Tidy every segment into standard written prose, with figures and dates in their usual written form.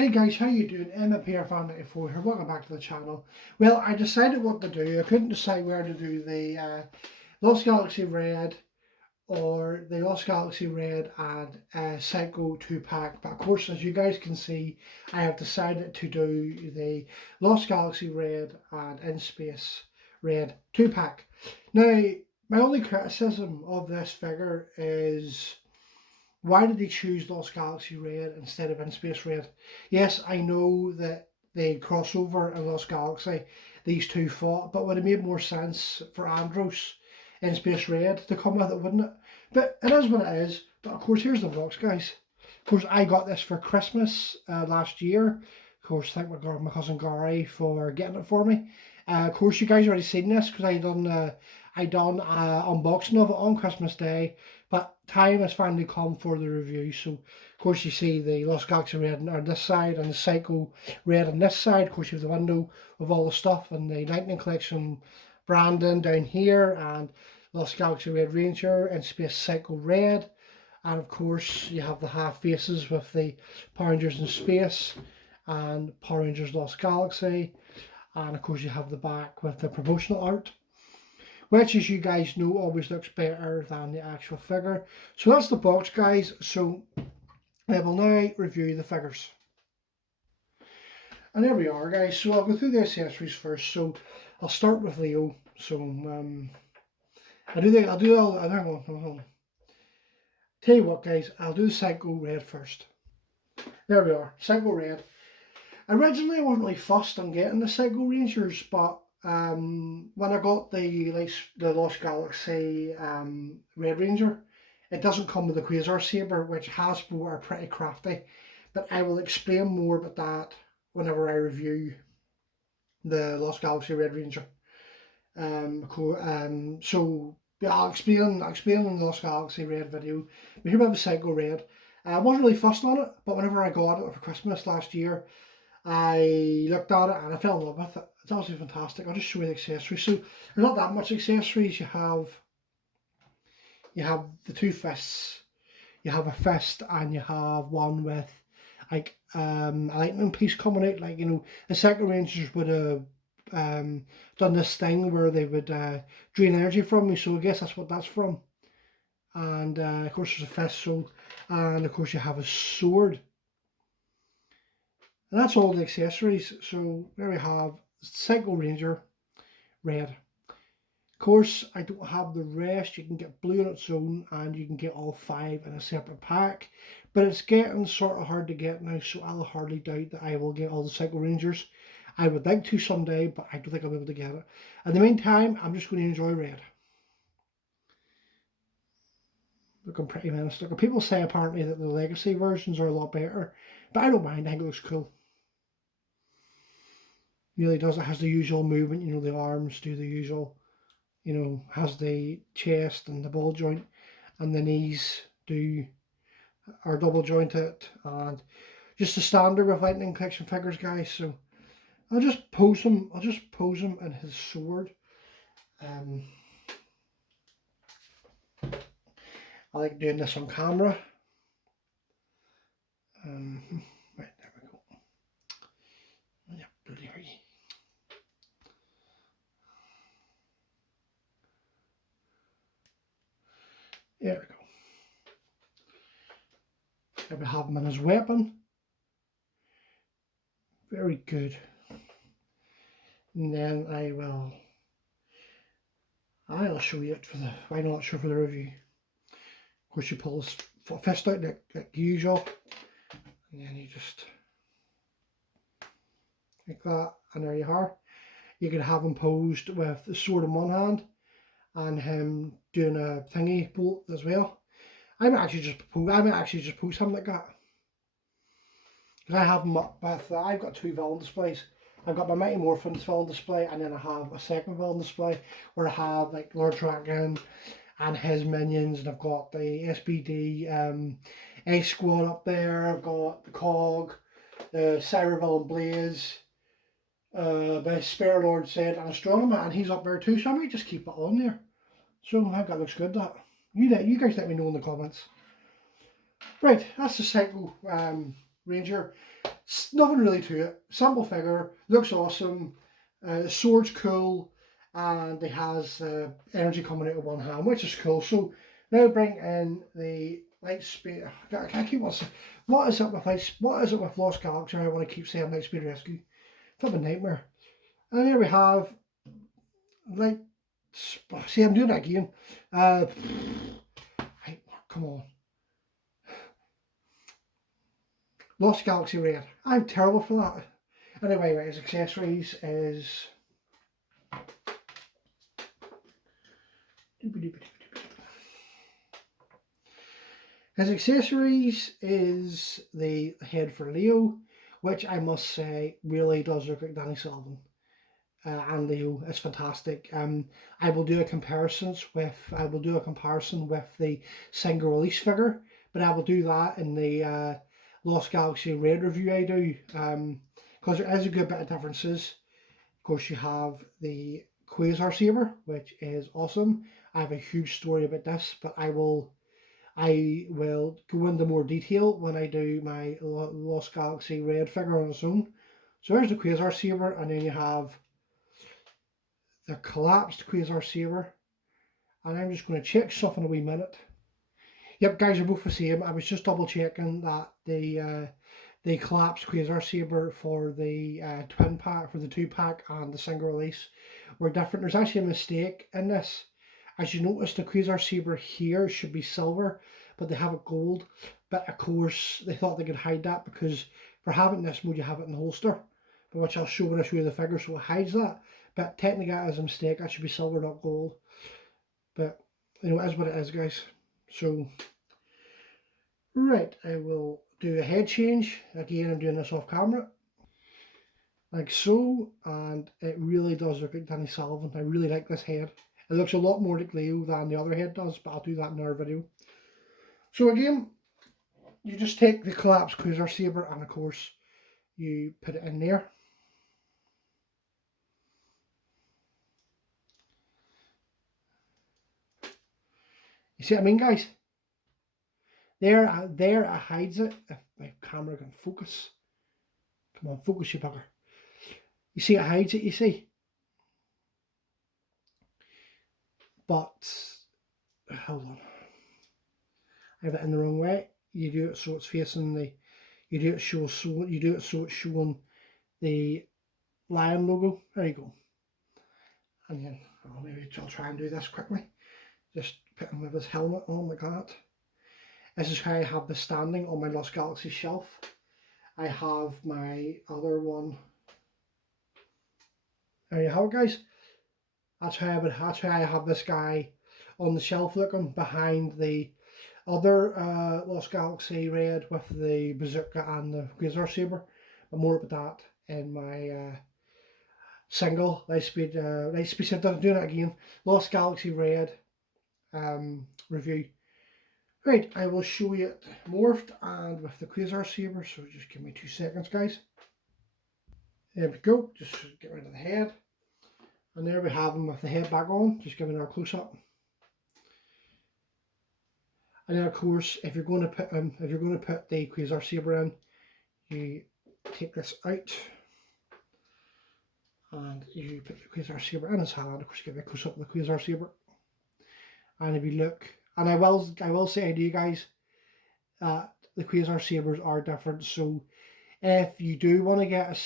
Hey guys, how you doing? MMPRFan94 here. Welcome back to the channel. Well, I decided what to do. I couldn't decide where to do the Lost Galaxy Red or the Lost Galaxy Red and Psycho 2-pack. But of course, as you guys can see, I have decided to do the Lost Galaxy Red and In Space Red 2-pack. Now, my only criticism of this figure is, why did they choose Lost Galaxy Red instead of In Space Red? Yes, I know that the crossover in Lost Galaxy, these two fought, but would have made more sense for Andros in Space Red to come with it, wouldn't it? But it is what it is. But of course, here's the box, guys. Of course, I got this for Christmas last year. Of course, thank my cousin Gary for getting it for me. Of course, you guys already seen this because I done unboxing of it on Christmas Day. But time has finally come for the review. So, of course, you see the Lost Galaxy Red on this side and the Psycho Red on this side. Of course, you have the window with all the stuff and the Lightning Collection branding down here, and Lost Galaxy Red Ranger and Space Psycho Red. And of course, you have the half faces with the Power Rangers in Space and Power Rangers Lost Galaxy. And of course, you have the back with the promotional art, which, as you guys know, always looks better than the actual figure. So that's the box, guys. So I will now review the figures. And there we are, guys. So I'll go through the accessories first. So I'll start with Leo. So I'll do all. Hang on. Tell you what, guys, I'll do the Psycho Red first. There we are, Psycho Red. Originally, I wasn't really fussed on getting the Psycho Rangers, but when I got the Lost Galaxy Red Ranger, it doesn't come with the Quasar Saber, which Hasbro are pretty crafty. But I will explain more about that whenever I review the Lost Galaxy Red Ranger. So yeah, I'll explain in the Lost Galaxy Red video. But here we have the Psycho Red. I wasn't really fussed on it, but whenever I got it for Christmas last year, I looked at it and I fell in love with it. It's absolutely fantastic. I'll just show you the accessories. So there's not that much accessories. You have the two fists. You have a fist and you have one with like a lightning piece coming out. Like, you know, the Psycho Rangers would have done this thing where they would drain energy from me. So I guess that's what that's from. And of course there's a fist. And of course you have a sword. And that's all the accessories. So there we have Psycho Ranger Red. Of course, I don't have the rest. You can get blue on its own and you can get all 5 in a separate pack. But it's getting sort of hard to get now, so I'll hardly doubt that I will get all the Psycho Rangers. I would like to someday, but I don't think I'll be able to get it. In the meantime, I'm just going to enjoy Red. Looking pretty menacing. People say apparently that the Legacy versions are a lot better, but I don't mind. I think it looks cool. Really does. It has the usual movement, you know, the arms do the usual, you know, has the chest and the ball joint, and the knees are double jointed, and just the standard with Lightning Collection figures, guys. So I'll just pose him in his sword. I like doing this on camera. Right, there we go. Yeah, bloody. There we go. There we have him in his weapon. Very good. And then I'll show you it for the, why not show for the review. Of course, you pull his fist out like usual, and then you just like that, and there you are. You can have him posed with the sword in one hand and him doing a thingy bolt as well. I might actually just post him like that. Because I have him up with, I've got 2 villain displays. I've got my Mighty Morphins villain display, and then I have a second villain display where I have like Lord Dragon and his minions, and I've got the SBD A Squad up there. I've got the Cog, the Cybervillain Blaze, the Spare Lord said, and Astronomer, and he's up there too. So I might just keep it on there. So I think that looks good. That you guys let me know in the comments. Right, that's the Psycho Ranger. Nothing really to it. Simple figure, looks awesome. The sword's cool, and it has energy coming out of one hand, which is cool. So now bring in the Lightspeed. I can't keep on saying. What is it with What is it with Lost Galaxy? I want to keep saying Lightspeed Rescue. It's a nightmare. And here we have like. See, I'm doing it again. Right, come on. Lost Galaxy Red. I'm terrible for that. Anyway, right, his accessories is the head for Leo, which I must say really does look like Danny Sullivan. And Leo is fantastic. I will do a comparison with the single release figure, but I will do that in the Lost Galaxy Red review I do, because there is a good bit of differences. Of course, you have the Quasar Saber, which is awesome. I have a huge story about this, but I will go into more detail when I do my Lost Galaxy Red figure on its own. So there's the Quasar Saber, and then you have the collapsed Quasar Saber, and I'm just going to check stuff in a wee minute. Yep, guys, are both the same. I was just double checking that the collapsed Quasar Saber for the twin pack, for the 2-pack, and the single release were different. There's actually a mistake in this. As you notice, the Quasar Saber here should be silver, but they have it gold. But of course, they thought they could hide that because for having this mode, you have it in the holster, but which I'll show when I show you the figure, so it hides that. But technically, that is a mistake. That should be silver, not gold. But you know, it is what it is, guys. So, right, I will do a head change. Again, I'm doing this off camera, like so, and it really does look like Danny Sullivan. I really like this head. It looks a lot more like Leo than the other head does, but I'll do that in our video. So again, you just take the collapsed Quasar Saber, and of course, you put it in there. You see what I mean, guys? There it hides it. If my camera can focus. Come on, focus, you bugger. You see it hides it, you see? But, hold on. I have it in the wrong way. You do it so it's facing the, you do it so it's showing the lion logo. There you go. And then, maybe I'll try and do this quickly. Just put him with his helmet on like that. This is how I have the standing on my Lost Galaxy shelf. I have my other one. There you have it, guys. That's how I have this guy on the shelf looking behind the other Lost Galaxy Red with the bazooka and the Quasar Saber. But more about that in my single Lightspeed I'm doing it again. Lost Galaxy Red review. Right, I will show you it morphed and with the Quasar Saber, so just give me 2 seconds, guys. There we go, just get rid of the head. And there we have him with the head back on, just giving our close up. And then of course, if you're going to put the Quasar Saber in, you take this out and you put the Quasar Saber in his hand. Of course, give a close up of the Quasar Saber. And if you look, and I will say to you guys that the Quasar Sabers are different. So if you do want to get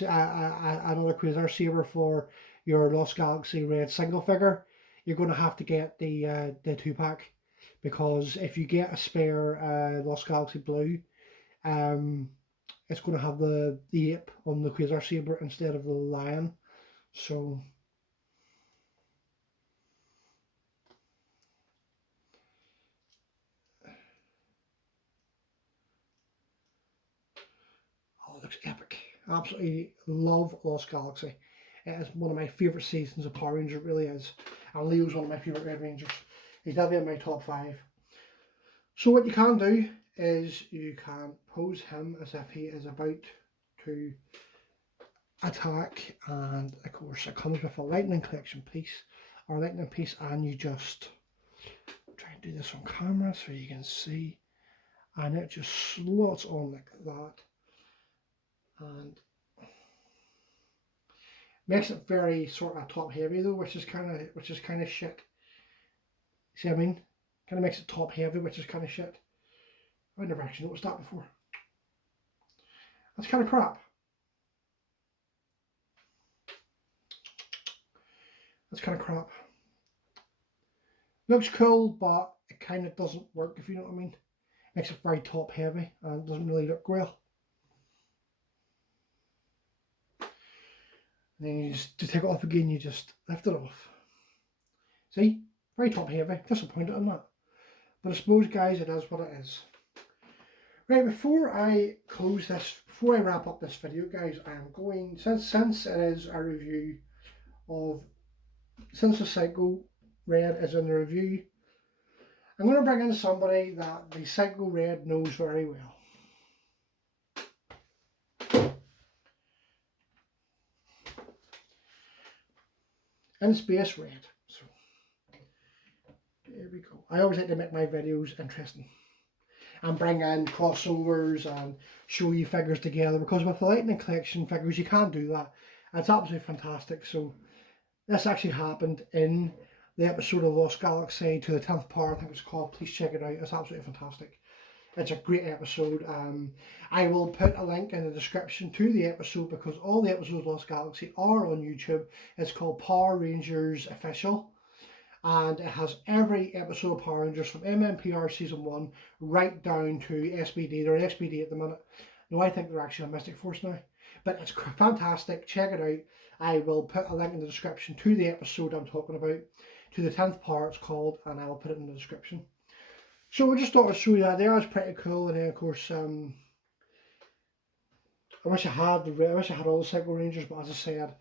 another Quasar Saber for your Lost Galaxy Red single figure, you're going to have to get the 2-pack, because if you get a spare Lost Galaxy Blue, it's going to have the ape on the Quasar Saber instead of the lion. So it looks epic. Absolutely love Lost Galaxy. It is one of my favourite seasons of Power Ranger, it really is. And Leo's one of my favourite Red Rangers. He's definitely in my top 5. So what you can do is you can pose him as if he is about to attack, and of course it comes with a lightning collection piece or lightning piece, and you just try and do this on camera so you can see, and it just slots on like that. and makes it very sort of top heavy though, which is kind of shit. See what I mean? Kind of makes it top heavy, which is kind of shit. I never actually noticed that before. That's kind of crap. That's kind of crap. Looks cool, but it kind of doesn't work, if you know what I mean. Makes it very top heavy and doesn't really look well. And then you just, to take it off again, you just lift it off. See? Very top heavy. Disappointed on that. But I suppose, guys, it is what it is. Right, before I close this, before I wrap up this video, guys, I'm going, since it is a review of, since the Psycho Red is in the review, I'm going to bring in somebody that the Psycho Red knows very well. In Space Red. So, there we go. I always like to make my videos interesting and bring in crossovers and show you figures together, because with the Lightning Collection figures you can't do that. It's absolutely fantastic. So this actually happened in the episode of Lost Galaxy to the 10th part, I think it's called. Please check it out. It's absolutely fantastic. It's a great episode. I will put a link in the description to the episode, because all the episodes of Lost Galaxy are on YouTube. It's called Power Rangers Official, and it has every episode of Power Rangers from MMPR Season 1 right down to SBD. They're in SBD at the minute. No, I think they're actually on Mystic Force now. But it's fantastic. Check it out. I will put a link in the description to the episode I'm talking about, to the 10th part it's called, and I will put it in the description. So I just thought I'd show you that there. It's pretty cool. And then of course, I wish I had all the Psycho Rangers, but as I said,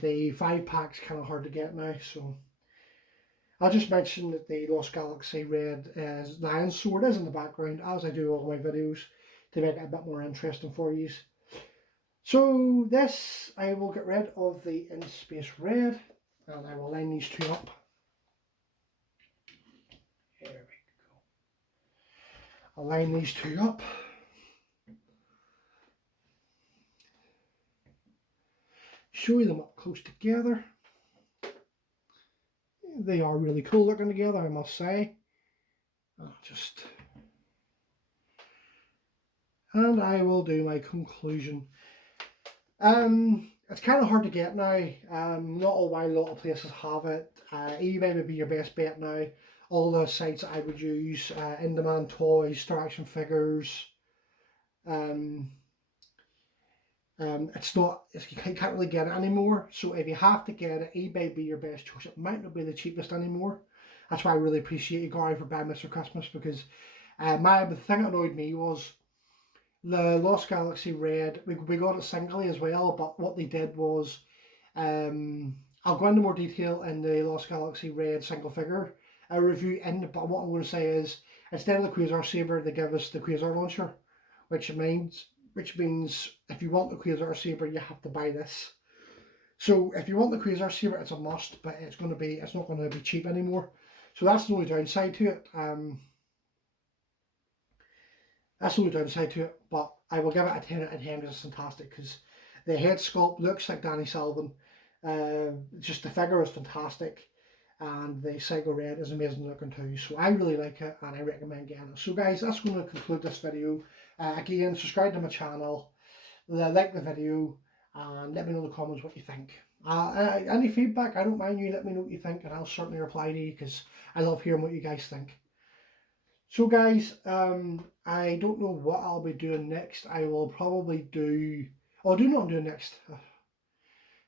the 5-pack's kind of hard to get now. So I'll just mention that the Lost Galaxy Red Lion Sword is in the background, as I do all my videos, to make it a bit more interesting for you. So this, I will get rid of the In Space Red, and I will line these two up. There we go. I'll line these two up. Show you them up close together. They are really cool looking together, I must say. And I will do my conclusion. It's kind of hard to get now. Not a lot of places have it. eBay would be your best bet now. All the sites I would use, In Demand Toys, Star Action Figures. You can't really get it anymore. So if you have to get it, eBay be your best choice. It might not be the cheapest anymore. That's why I really appreciate you, Gary, for buying this for Christmas, because the thing that annoyed me was the Lost Galaxy Red. We got it singly as well, but what they did was, I'll go into more detail in the Lost Galaxy Red single figure review. But what I'm going to say is, instead of the Quasar Saber, they give us the Quasar Launcher, which means if you want the Quasar Saber, you have to buy this. So if you want the Quasar Saber, it's a must, but it's not going to be cheap anymore. So that's the only downside to it. That's the only downside to it, but I will give it a 10 out of 10 because it's fantastic, because the head sculpt looks like Danny Sullivan. Just the figure is fantastic, and the Psycho Red is amazing looking too. So I really like it, and I recommend getting it. So guys, that's going to conclude this video. Again, subscribe to my channel, like the video, and let me know in the comments what you think. Any feedback, I don't mind you. Let me know what you think, and I'll certainly reply to you, because I love hearing what you guys think. So guys, I don't know what I'll be doing next. I will probably do, oh, do not do next. I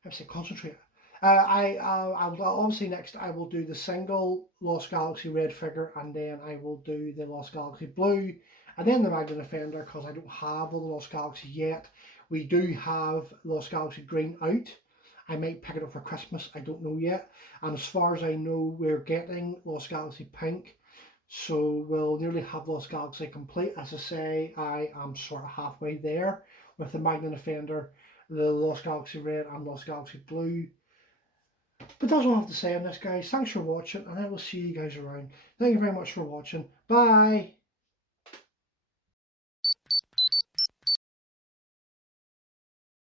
have to say concentrate. Obviously next I will do the single Lost Galaxy Red figure, and then I will do the Lost Galaxy Blue, and then the Magnum Defender, because I don't have all the Lost Galaxy yet. We do have Lost Galaxy Green out. I might pick it up for Christmas, I don't know yet. And as far as I know, we're getting Lost Galaxy Pink. So we'll nearly have Lost Galaxy complete. As I say, I am sort of halfway there with the Magnum Defender, the Lost Galaxy Red and Lost Galaxy Blue. But that's all I have to say on this, guys. Thanks for watching, and I will see you guys around. Thank you very much for watching. Bye!